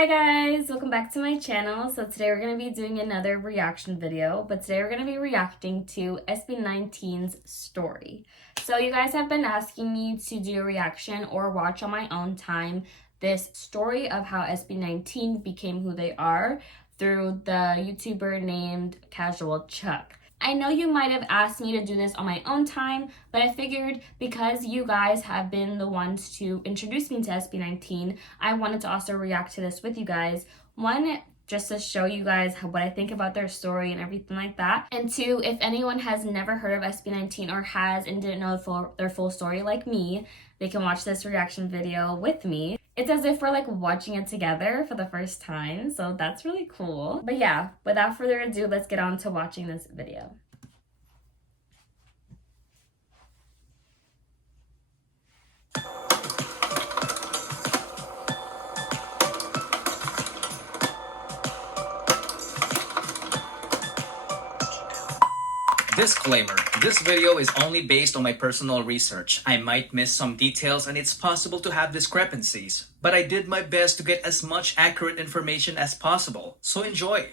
Hi guys, welcome back to my channel. So today we're going to be doing another reaction video, but today we're going to be reacting to SB19's story. So you guys have been asking me to do a reaction or watch on my own time this story of how SB19 became who they are through the YouTuber named Casual Chuck. I know you might have asked me to do this on my own time, but I figured because you guys have been the ones to introduce me to SB19, I wanted to also react to this with you guys. One, just to show you guys what I think about their story and everything like that. And two, if anyone has never heard of SB19 or has and didn't know their full story like me, they can watch this reaction video with me. It's as if we're like watching it together for the first time, so that's really cool. But yeah, without further ado, let's get on to watching this video. Disclaimer, this video is only based on my personal research. I might miss some details and it's possible to have discrepancies, but I did my best to get as much accurate information as possible, so enjoy!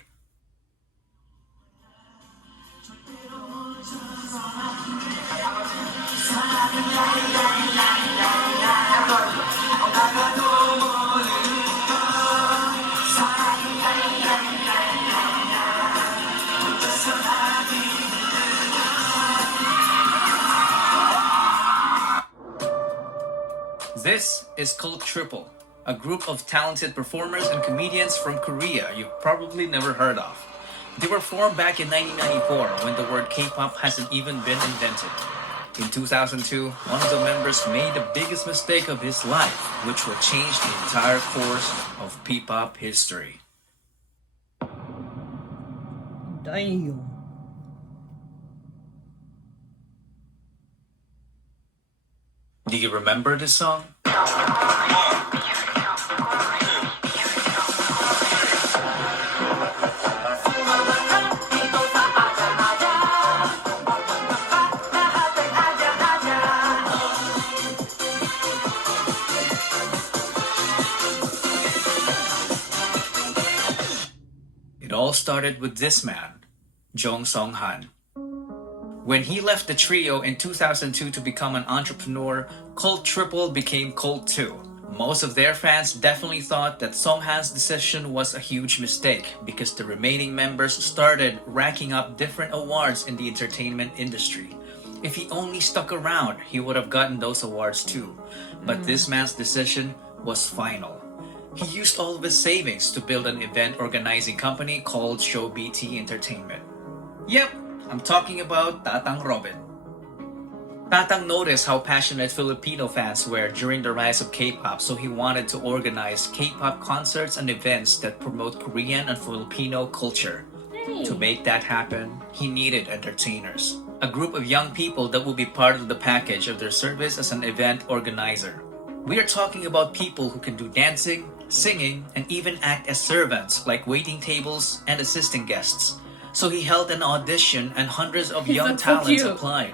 This is called Triple, a group of talented performers and comedians from Korea you've probably never heard of. They were formed back in 1994 when the word K-pop hasn't even been invented. In 2002, one of the members made the biggest mistake of his life, which will change the entire course of P-pop history. Damn. Do you remember this song? It all started with this man, Jong Song-han. When he left the trio in 2002 to become an entrepreneur, Cult Triple became Cult 2. Most of their fans definitely thought that Song-han's decision was a huge mistake because the remaining members started racking up different awards in the entertainment industry. If he only stuck around, he would have gotten those awards too. But this man's decision was final. He used all of his savings to build an event organizing company called Show BT Entertainment. Yep, I'm talking about Tatang Robin. Tatang noticed how passionate Filipino fans were during the rise of K-pop, so he wanted to organize K-pop concerts and events that promote Korean and Filipino culture. To make that happen, he needed entertainers, a group of young people that would be part of the package of their service as an event organizer. We are talking about people who can do dancing, singing, and even act as servants like waiting tables and assisting guests. So he held an audition and hundreds of young talents applied.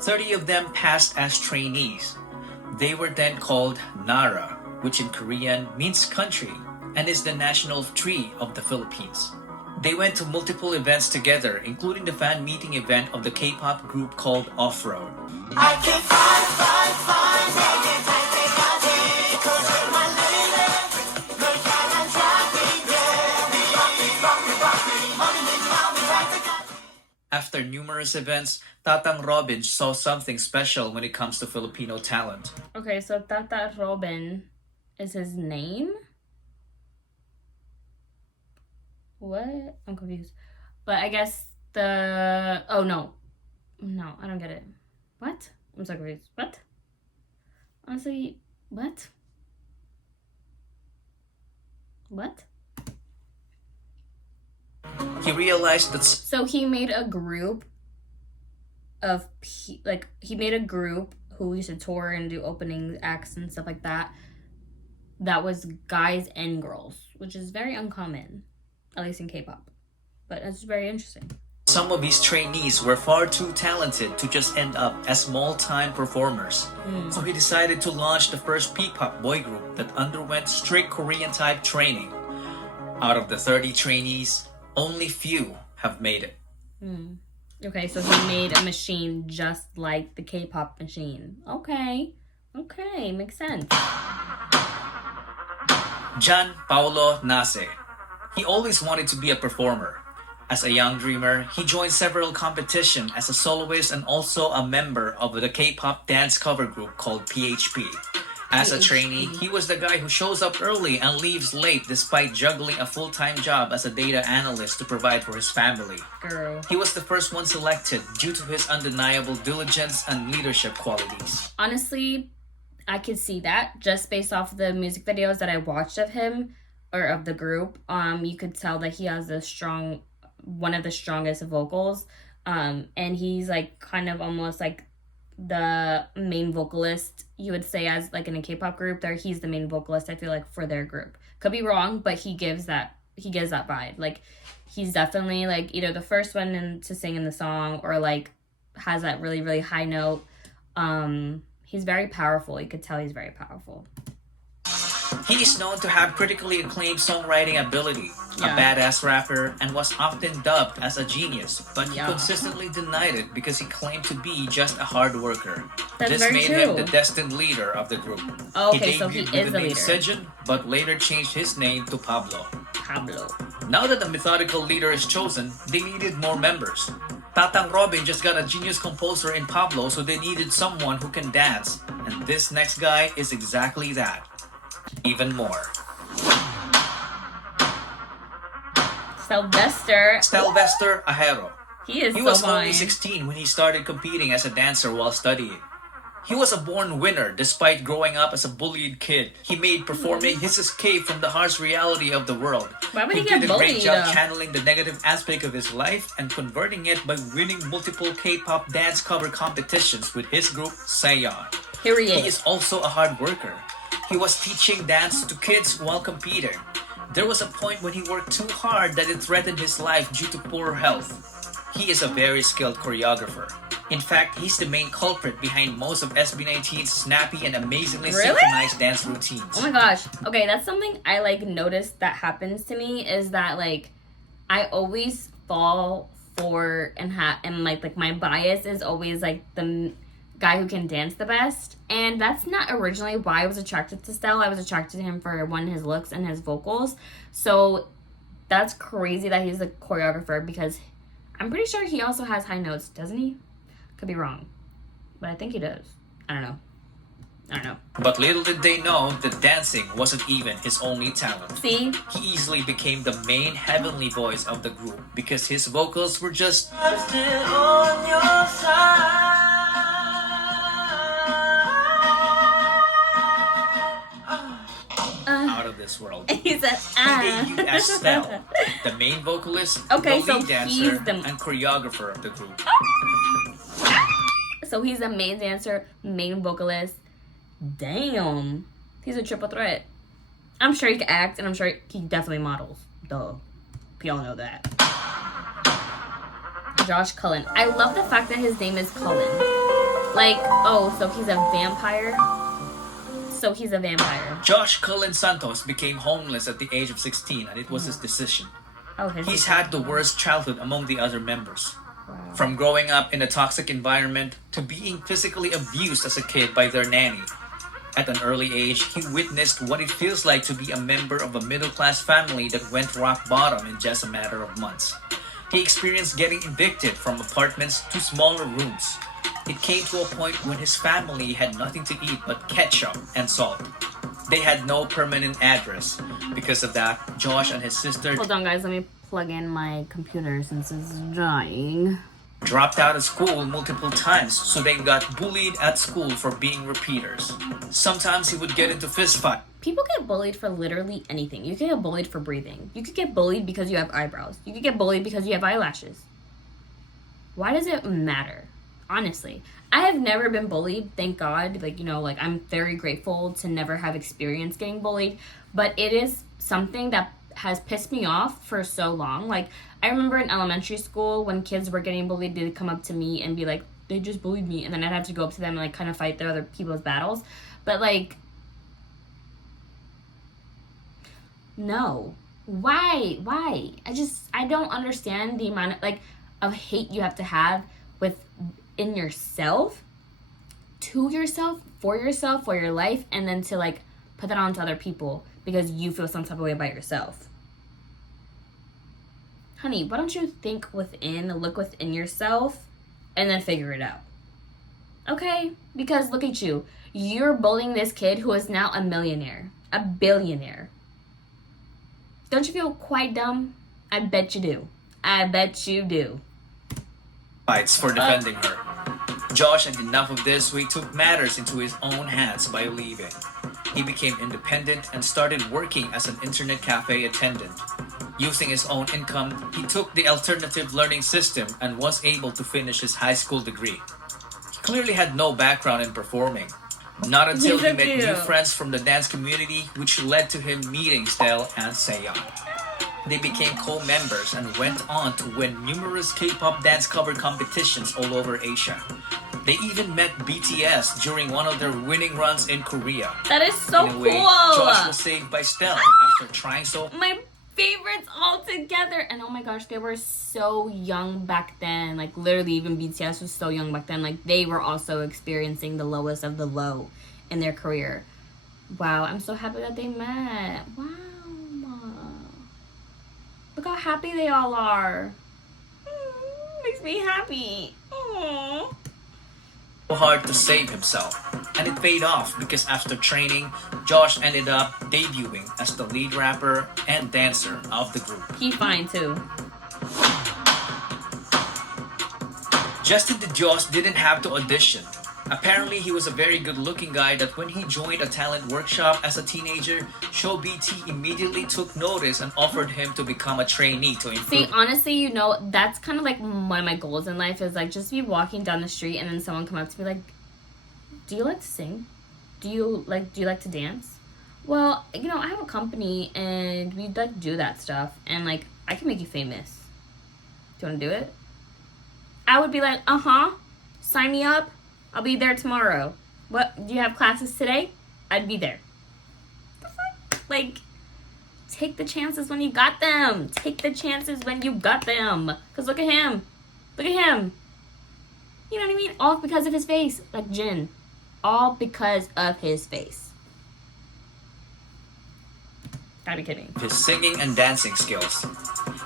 30 of them passed as trainees. They were then called Nara, which in Korean means country and is the national tree of the Philippines. They went to multiple events together, including the fan meeting event of the K-pop group called Off-Road. I can After numerous events, Tatang Robin saw something special when it comes to Filipino talent. Okay, so Tata Robin is his name? What? I'm confused. But I guess the... Oh, no. No, I don't get it. What? I'm so confused. What? Honestly, what? What? He realized that... So he made a group of... he made a group who used to tour and do opening acts and stuff like that. That was guys and girls, which is very uncommon, at least in K-pop. But it's very interesting. Some of his trainees were far too talented to just end up as small-time performers. So he decided to launch the first P-pop boy group that underwent strict Korean-type training. Out of the 30 trainees, only few have made it. Okay, so he made a machine just like the K-pop machine. Okay, makes sense. Gian Paolo Nase. He always wanted to be a performer. As a young dreamer, he joined several competitions as a soloist and also a member of the K-pop dance cover group called PHP. As a trainee, he was the guy who shows up early and leaves late despite juggling a full-time job as a data analyst to provide for his family. Girl. He was the first one selected due to his undeniable diligence and leadership qualities. Honestly, I could see that just based off the music videos that I watched of him or of the group. You could tell that he has one of the strongest vocals. And he's like kind of almost like the main vocalist, you would say, as like in a K-pop group. There, he's the main vocalist, I feel like, for their group. Could be wrong, but he gives that vibe. Like, he's definitely like either the first one to sing in the song or like has that really, really high note. He's very powerful. You could tell he's very powerful. He is known to have critically acclaimed songwriting ability, a badass rapper, and was often dubbed as a genius, but he consistently denied it because he claimed to be just a hard worker. This made him the destined leader of the group. Okay, so he is the leader. Sejun, but later changed his name to Pablo. Pablo. Now that the methodical leader is chosen, they needed more members. Tatang Robin just got a genius composer in Pablo, so they needed someone who can dance. And this next guy is exactly that. Even more. Sylvester Ahero. He was only 16 when he started competing as a dancer while studying. He was a born winner despite growing up as a bullied kid. He made performing his escape from the harsh reality of the world. Why would he get bullied? He did a great job channeling the negative aspect of his life and converting it by winning multiple K-pop dance cover competitions with his group, Sayon. He is also a hard worker. He was teaching dance to kids while competing. There was a point when he worked too hard that it threatened his life due to poor health. He is a very skilled choreographer. In fact, he's the main culprit behind most of SB19's snappy and amazingly synchronized dance routines. Oh my gosh. Okay, that's something I like noticed that happens to me is that like I always fall for and like my bias is always like the guy who can dance the best, and that's not originally why I was attracted to Stell. I was attracted to him for his looks and his vocals. So that's crazy that he's a choreographer because I'm pretty sure he also has high notes, doesn't he? Could be wrong, but I think he does. I don't know. But little did they know that dancing wasn't even his only talent. See? He easily became the main heavenly voice of the group because his vocals were just I'm still on your side. Out of this world. He said, He debuted as Stell, the main vocalist, the lead dancer, and choreographer of the group. So he's the main dancer, main vocalist. Damn. He's a triple threat. I'm sure he can act, and I'm sure he definitely models. Duh. We all know that. Josh Cullen. I love the fact that his name is Cullen. Like, oh, so he's a vampire? Josh Cullen Santos became homeless at the age of 16, and it was his decision. He's had the worst childhood among the other members. Wow. From growing up in a toxic environment to being physically abused as a kid by their nanny. At an early age, he witnessed what it feels like to be a member of a middle-class family that went rock bottom in just a matter of months. He experienced getting evicted from apartments to smaller rooms. It came to a point when his family had nothing to eat but ketchup and salt. They had no permanent address. Because of that, Josh and his sister... Hold on, guys. Let me plug in my computer since it's dying. Dropped out of school multiple times, so they got bullied at school for being repeaters. Sometimes he would get into fistfight. People get bullied for literally anything. You can get bullied for breathing. You could get bullied because you have eyebrows. You could get bullied because you have eyelashes. Why does it matter? Honestly, I have never been bullied, thank God. Like, I'm very grateful to never have experienced getting bullied, but it is something that has pissed me off for so long. Like, I remember in elementary school when kids were getting bullied, they'd come up to me and be like, they just bullied me, and then I'd have to go up to them and like kind of fight their other people's battles. But like, no, Why? I don't understand the amount of hate you have to have within yourself, to yourself, for your life, and then to put that on to other people because you feel some type of way about yourself. Honey, why don't you look within yourself, and then figure it out? Okay? Because look at you. You're bullying this kid who is now a millionaire, a billionaire. Don't you feel quite dumb? I bet you do. Fights for defending her. Josh had enough of this, so he took matters into his own hands by leaving. He became independent and started working as an internet cafe attendant. Using his own income, he took the alternative learning system and was able to finish his high school degree. He clearly had no background in performing. Not until he met new friends from the dance community, which led to him meeting Stell and Seyeon. They became co-members and went on to win numerous K-pop dance cover competitions all over Asia. They even met BTS during one of their winning runs in Korea. That is so in a way, cool. Josh was saved by Stell after trying so. My favorites all together, and oh my gosh, they were so young back then. Literally, even BTS was so young back then. They were also experiencing the lowest of the low in their career. Wow, I'm so happy that they met. Wow. Look how happy they all are. Makes me happy. Aww. Hard to save himself, and it paid off because after training, Josh ended up debuting as the lead rapper and dancer of the group. He fine too. Justin the Josh didn't have to audition. Apparently, he was a very good-looking guy that when he joined a talent workshop as a teenager, Show BT immediately took notice and offered him to become a trainee to improve. See, honestly, that's kind of one of my goals in life is just be walking down the street and then someone come up to me do you like to sing? Do you like to dance? Well, I have a company and we do that stuff and I can make you famous. Do you want to do it? I would be sign me up. I'll be there tomorrow. What, do you have classes today? I'd be there. Take the chances when you got them. Because look at him. You know what I mean? All because of his face. Like Jin. All because of his face. Gotta be kidding. His singing and dancing skills.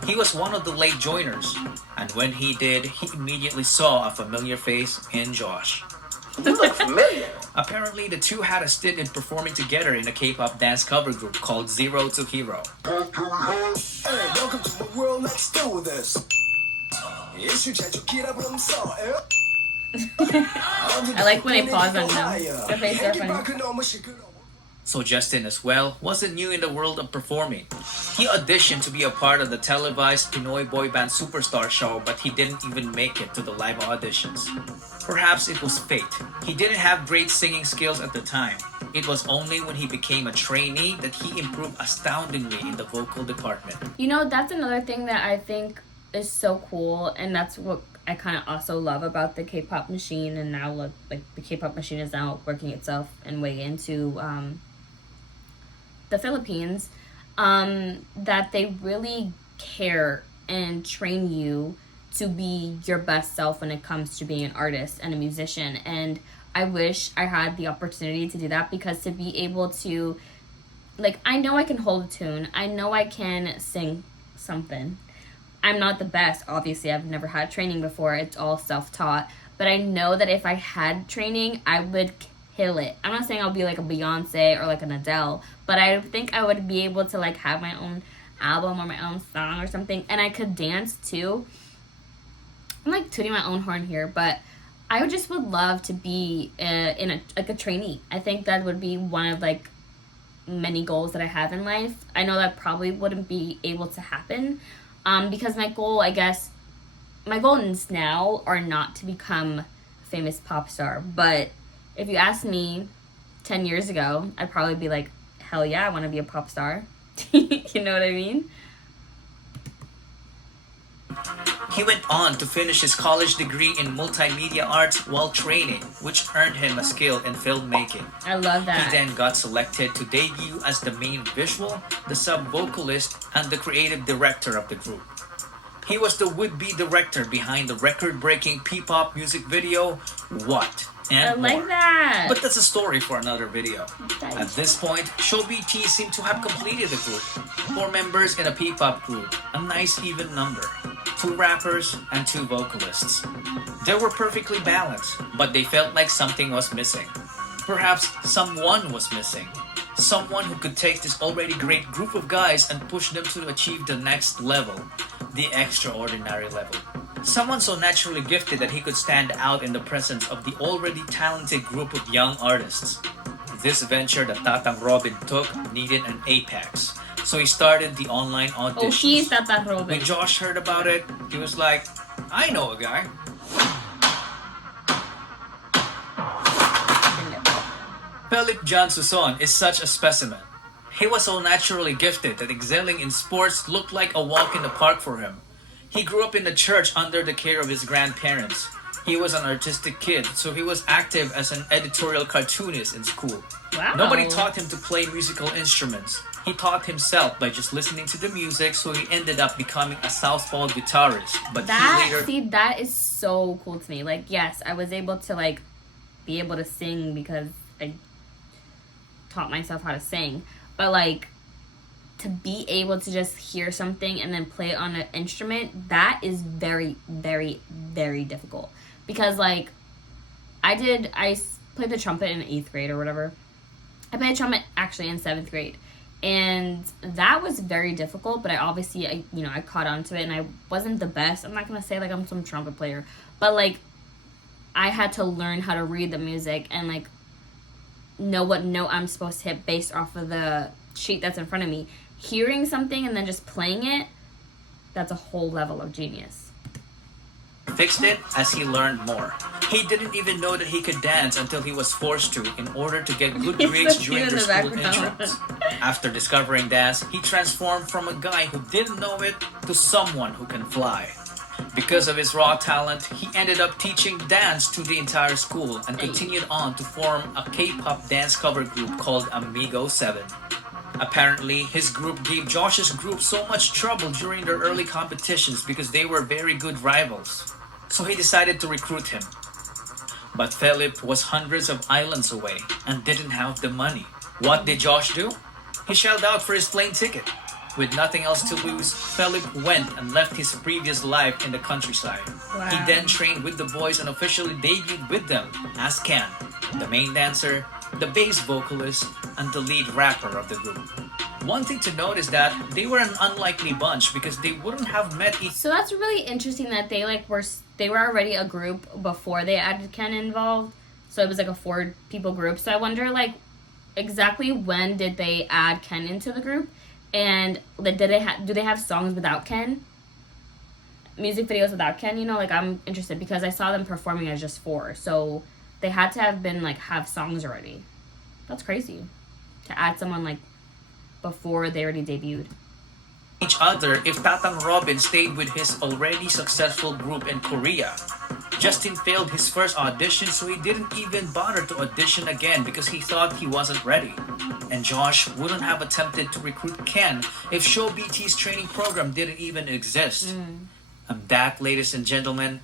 He was one of the late joiners, and when he did, he immediately saw a familiar face in Josh. You look familiar. Apparently, the two had a stint in performing together in a K-pop dance cover group called Zero to Hero. Hey, welcome to my world. Let's do this. I like when they pause on them. Their faces are funny. So Justin as well wasn't new in the world of performing. He auditioned to be a part of the televised Pinoy boy band Superstar show, but he didn't even make it to the live auditions. Perhaps it was fate. He didn't have great singing skills at the time. It was only when he became a trainee that he improved astoundingly in the vocal department. That's another thing that I think is so cool, and that's what I kind of also love about the K-pop machine, and now the K-pop machine is now working itself and way into the Philippines, that they really care and train you to be your best self when it comes to being an artist and a musician. And I wish I had the opportunity to do that, because to be able to, I know I can hold a tune. I know I can sing something. I'm not the best, obviously. I've never had training before. It's all self-taught. But I know that if I had training, I would kill it. I'm not saying I'll be like a Beyonce or like an Adele, but I think I would be able to have my own album or my own song or something. And I could dance too. I'm tooting my own horn here, but I would love to be in a trainee. I think that would be one of many goals that I have in life. I know that probably wouldn't be able to happen, because my goals now are not to become a famous pop star. But if you asked me 10 years ago, I'd probably be like, hell yeah, I want to be a pop star. You know what I mean? He went on to finish his college degree in multimedia arts while training, which earned him a skill in filmmaking. I love that. He then got selected to debut as the main visual, the sub-vocalist, and the creative director of the group. He was the would-be director behind the record-breaking P-pop music video, What? And I like more. that. But that's a story for another video. That At is- this point, Show BT seemed to have completed the group. 4 members in a P-pop group, a nice even number. 2 rappers and 2 vocalists. They were perfectly balanced, but they felt like something was missing. Perhaps someone was missing. Someone who could take this already great group of guys and push them to achieve the next level, the extraordinary level. Someone so naturally gifted that he could stand out in the presence of the already talented group of young artists. This venture that Tatang Robin took needed an apex, so he started the online auditions. Oh, he's Tata Robin. When Josh heard about it, he was like, I know a guy. Philip John Suson is such a specimen. He was so naturally gifted that excelling in sports looked like a walk in the park for him. He grew up in the church under the care of his grandparents. He was an artistic kid, so he was active as an editorial cartoonist in school. Wow. Nobody taught him to play musical instruments. He taught himself by just listening to the music, so he ended up becoming a southpaw guitarist. But That is so cool to me. Like, yes, I was able to like be able to sing because I taught myself how to sing. But like to be able to just hear something and then play it on an instrument, that is very, very, very difficult. Because like I played the trumpet in 8th grade or whatever. I played trumpet actually in 7th grade. And that was very difficult, but I caught on to it, and I wasn't the best. I'm not going to say like I'm some trumpet player, but like I had to learn how to read the music and like know what note I'm supposed to hit based off of the sheet that's in front of me. Hearing something and then just playing it, that's a whole level of genius. fixed it as he learned more. He didn't even know that he could dance until he was forced to in order to get good He's grades so during cute in their the school background. entrance. After discovering dance, he transformed from a guy who didn't know it to someone who can fly. Because of his raw talent, he ended up teaching dance to the entire school and continued on to form a K-pop dance cover group called Amigo 7. Apparently, his group gave Josh's group so much trouble during their early competitions because they were very good rivals. So he decided to recruit him. But Philip was hundreds of islands away and didn't have the money. What did Josh do? He shelled out for his plane ticket. With nothing else to lose, Philip went and left his previous life in the countryside. Wow. He then trained with the boys and officially debuted with them as Ken, the main dancer, the bass vocalist, and the lead rapper of the group. One thing to note is that they were an unlikely bunch because they wouldn't have met each So that's really interesting that they were already a group before they added Ken involved. So it was like a 4-people group. So I wonder like exactly when did they add Ken into the group, and do they have songs without Ken? Music videos without Ken? You know, like I'm interested because I saw them performing as just 4. So they had to have been like have songs already. That's crazy to add someone like before they already debuted. each other if Tatang Robin stayed with his already successful group in Korea. Justin failed his first audition, so he didn't even bother to audition again because he thought he wasn't ready. And Josh wouldn't have attempted to recruit Ken if Show BT's training program didn't even exist. And that, ladies and gentlemen,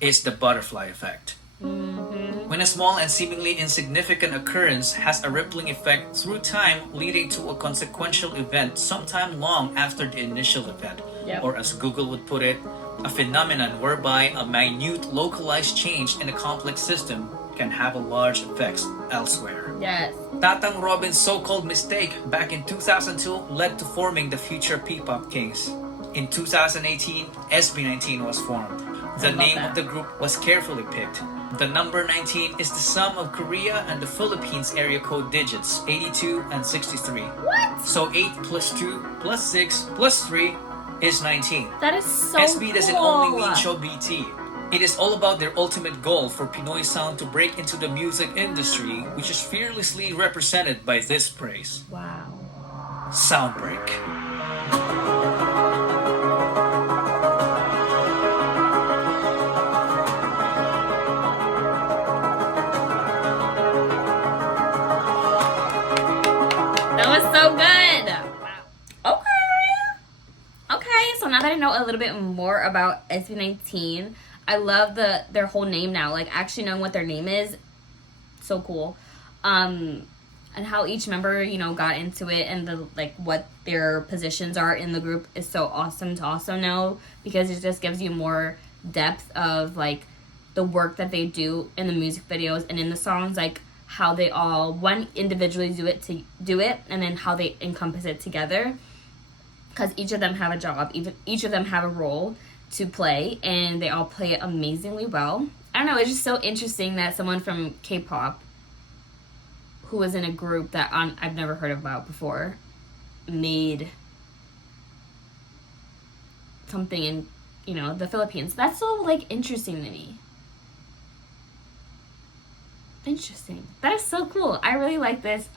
is the butterfly effect. When a small and seemingly insignificant occurrence has a rippling effect through time, leading to a consequential event sometime long after the initial event. Yep. Or as Google would put it, a phenomenon whereby a minute localized change in a complex system can have a large effects elsewhere. Yes. Tatang Robin's so-called mistake back in 2002 led to forming the future P-pop Kings. In 2018, SB19 was formed. The love name that. of the group was carefully picked. The number 19 is the sum of Korea and the Philippines area code digits 82 and 63. What? So 8 plus 2 plus 6 plus 3 is 19. That is so SB doesn't cool. only mean Show BT. It is all about their ultimate goal for Pinoy sound to break into the music industry, which is fearlessly represented by this praise. Wow. Soundbreak. little bit more about SB19, I love their whole name now. Like, actually knowing what their name is, so cool. And how each member, you know, got into it, and the like what their positions are in the group is so awesome to also know, because it just gives you more depth of like the work that they do in the music videos and in the songs, like how they all individually do it and then how they encompass it together, because each of them have a job, each of them have a role to play, and they all play it amazingly well. I don't know, it's just so interesting that someone from K-pop who was in a group that I've never heard about before made something in, you know, the Philippines. That's so like interesting to me. Interesting. That is so cool. I really like this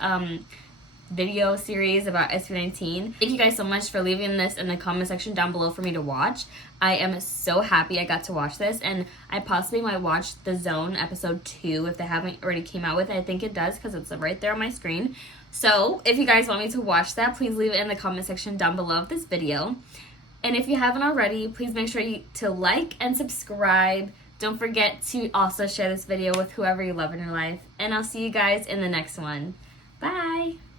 video series about SB19. Thank you guys so much for leaving this in the comment section down below for me to watch. I am so happy I got to watch this, and I possibly might watch The Zone episode 2 if they haven't already came out with it. I think it does, because it's right there on my screen. So if you guys want me to watch that, please leave it in the comment section down below of this video. And if you haven't already, please make sure to like and subscribe. Don't forget to also share this video with whoever you love in your life. And I'll see you guys in the next one. Bye!